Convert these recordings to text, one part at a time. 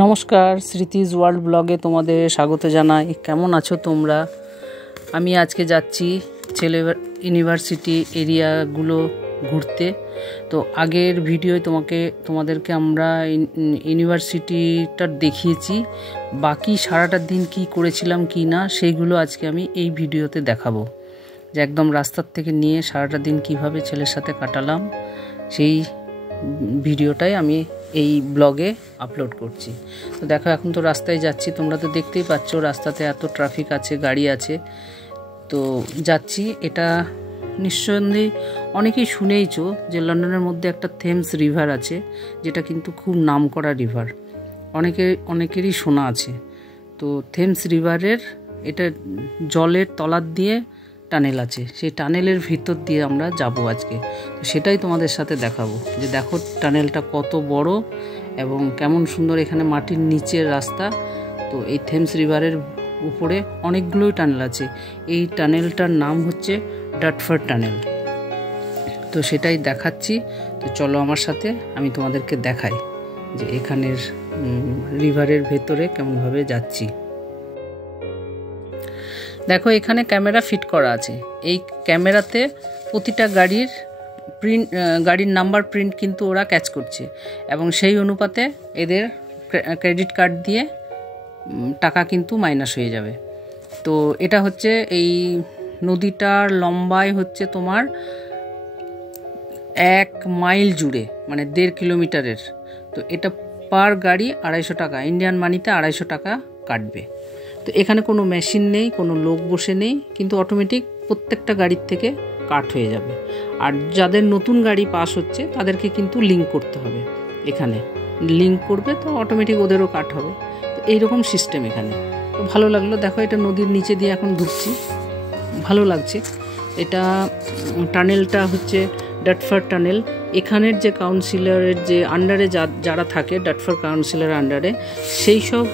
নমস্কার, স্মৃতিজ ওয়ার্ল্ড ব্লগে তোমাদের স্বাগত জানাই। কেমন আছো তোমরা? আমি আজকে যাচ্ছি ছেলে ইউনিভার্সিটি এরিয়াগুলো ঘুরতে। তো আগের ভিডিওয় তোমাদেরকে আমরা ইউনিভার্সিটিটা দেখিয়েছি, বাকি সারাটার দিন কি করেছিলাম কি না সেইগুলো আজকে আমি এই ভিডিওতে দেখাবো, যে একদম রাস্তার থেকে নিয়ে সারাটা দিন কিভাবে ছেলের সাথে কাটালাম সেই ভিডিওটাই আমি এই ব্লগে আপলোড করছি। তো দেখো, এখন তো রাস্তায় যাচ্ছি, তোমরা তো দেখতেই পাচ্ছ রাস্তাতে এত ট্রাফিক আছে, গাড়ি আছে, তো যাচ্ছি। এটা নিঃসন্দেহে অনেকেই শুনেইছো যে লন্ডনের মধ্যে একটা থেমস রিভার আছে, যেটা কিন্তু খুব নামকরা রিভার, অনেকেরই শোনা আছে। তো থেমস রিভারের এটা জলের তলার দিয়ে টানেল আছে, সেই টানেলের ভিতর দিয়ে আমরা যাব আজকে। তো সেটাই তোমাদের সাথে দেখাবো, যে দেখো টানেলটা কত বড় এবং কেমন সুন্দর, এখানে মাটির নিচের রাস্তা। তো এই থেমস রিভারের উপরে অনেকগুলোই টানেল আছে। এই টানেলটার নাম হচ্ছে ডার্টফোর্ড টানেল। তো সেটাই দেখাচ্ছি। তো চলো আমার সাথে, আমি তোমাদেরকে দেখাই যে এখানের রিভারের ভেতরে কেমনভাবে যাচ্ছি। দেখো, এখানে ক্যামেরা ফিট করা আছে। এই ক্যামেরাতে প্রতিটা গাড়ির নাম্বার প্রিন্ট কিন্তু ওরা ক্যাচ করছে, এবং সেই অনুপাতে এদের ক্রেডিট কার্ড দিয়ে টাকা কিন্তু মাইনাস হয়ে যাবে। তো এটা হচ্ছে এই নদীটার লম্বায় হচ্ছে তোমার 1 মাইল জুড়ে, মানে 1.5 কিলোমিটারের। তো এটা পার গাড়ি 250 টাকা, ইন্ডিয়ান মানিতে 250 টাকা কাটবে। তো এখানে কোনো মেশিন নেই, কোনো লোক বসে নেই, কিন্তু অটোমেটিক প্রত্যেকটা গাড়ির থেকে কাট হয়ে যাবে। আর যাদের নতুন গাড়ি পাস হচ্ছে তাদেরকে কিন্তু লিঙ্ক করতে হবে, এখানে লিঙ্ক করবে তো অটোমেটিক ওদেরও কাট হবে। তো এইরকম সিস্টেম এখানে। তো ভালো লাগলো। দেখো, এটা নদীর নিচে দিয়ে এখন ঢুকছি, ভালো লাগছে। এটা টানেলটা হচ্ছে ডার্টফোর্ড টানেল। এখানের যে কাউন্সিলরের যে আন্ডারে যারা থাকে, ডার্টফোর্ড কাউন্সিলের আন্ডারে, সেই সব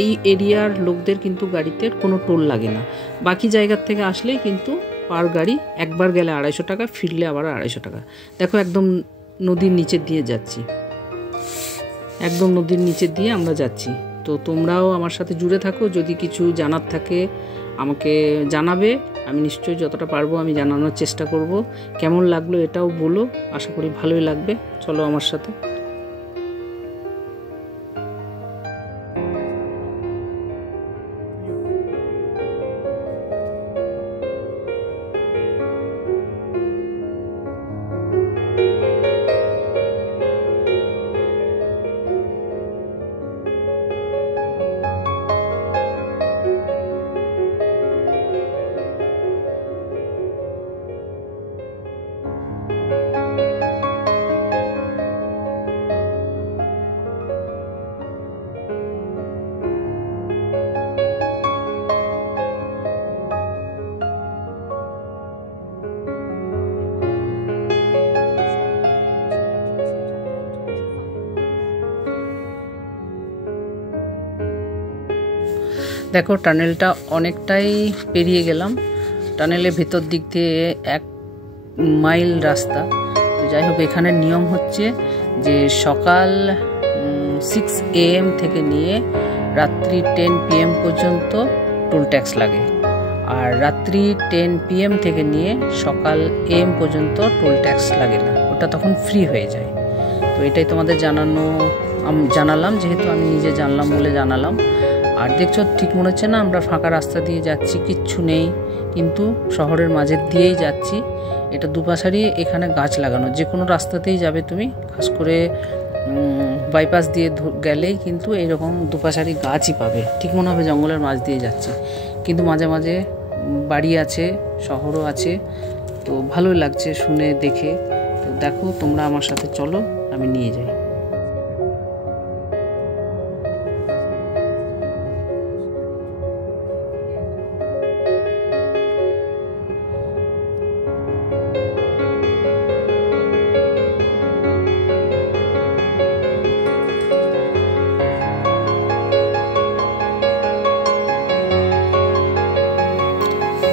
এই এরিয়ার লোকদের কিন্তু গাড়িতে কোনো টোল লাগে না। বাকি জায়গার থেকে আসলেই কিন্তু পার গাড়ি একবার গেলে 250 টাকা, ফিরলে আবার 250 টাকা। দেখো, একদম নদীর নিচে দিয়ে যাচ্ছি, একদম নদীর নিচে দিয়ে আমরা যাচ্ছি। তো তোমরাও আমার সাথে জুড়ে থাকো, যদি কিছু জানার থাকে আমাকে জানাবে, আমি নিশ্চয়ই যতটা পারবো আমি জানানোর চেষ্টা করব। কেমন লাগলো এটাও বলো, আশা করি ভালোই লাগবে। চলো আমার সাথে। দেখো, টানেলটা অনেকটাই পেরিয়ে গেলাম। টানেলের ভেতর দিক দিয়ে 1 মাইল রাস্তা। তো যাই হোক, এখানের নিয়ম হচ্ছে যে সকাল 6 AM থেকে নিয়ে রাত্রি 10 PM পর্যন্ত টোল ট্যাক্স লাগে, আর রাত্রি 10 PM থেকে নিয়ে সকাল AM পর্যন্ত টোল ট্যাক্স লাগে না, ওটা তখন ফ্রি হয়ে যায়। তো এটাই তোমাদের জানালাম, যেহেতু আমি নিজে জানলাম বলে জানালাম। আর দেখছো, ঠিক মনে হচ্ছে না আমরা ফাঁকা রাস্তা দিয়ে যাচ্ছি, কিচ্ছু নেই, কিন্তু শহরের মাঝের দিয়েই যাচ্ছি। এটা দুপাশারই এখানে গাছ লাগানো, যে কোনো রাস্তাতেই যাবে তুমি, খাস করে বাইপাস দিয়ে গেলেই কিন্তু এইরকম দুপাশারই গাছই পাবে, ঠিক মনে হবে জঙ্গলের মাঝ দিয়ে যাচ্ছি। কিন্তু মাঝে মাঝে বাড়ি আছে, শহরও আছে। তো ভালোই লাগছে শুনে দেখে। তো দেখো, তোমরা আমার সাথে চলো, আমি নিয়ে যাই।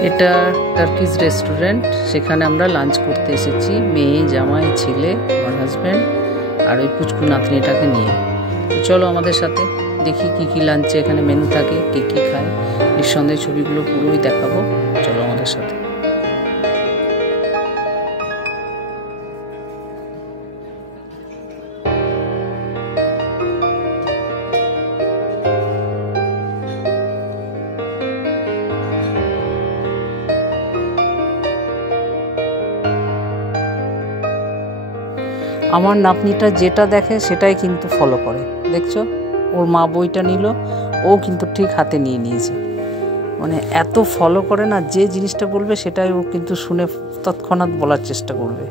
এটা টার্কিশ রেস্টুরেন্ট, সেখানে আমরা লাঞ্চ করতে এসেছি, মেয়ে, জামাই, ছেলে, আমার হাজব্যান্ড আর ওই পুচকু নাতনিটাকে নিয়ে। তো চলো আমাদের সাথে দেখি কি কি লাঞ্চে এখানে মেনু থাকে, কি কি খায়। নিঃসন্দেহে ছবিগুলো পুরোই দেখাবো, চলো আমাদের সাথে। আমার নাতনিটা যেটা দেখে সেটাই কিন্তু ফলো করে, দেখছো ওর মা বইটা নিল, ও কিন্তু ঠিক হাতে নিয়ে নিয়েছে। মানে এত ফলো করে না, যে জিনিসটা বলবে সেটাই ও কিন্তু শুনে তৎক্ষণাৎ বলার চেষ্টা করবে।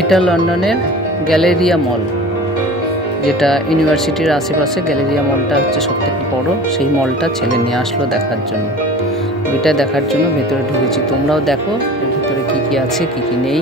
এটা লন্ডনের গ্যালেরিয়া মল, যেটা ইউনিভার্সিটির আশেপাশে। গ্যালেরিয়া মলটা হচ্ছে সবথেকে বড়, সেই মলটা ছেলে নিয়ে আসলো দেখার জন্য। ওইটা দেখার জন্য ভেতরে ঢুকেছি, তোমরাও দেখো এর ভিতরে কি কি আছে কি কি নেই।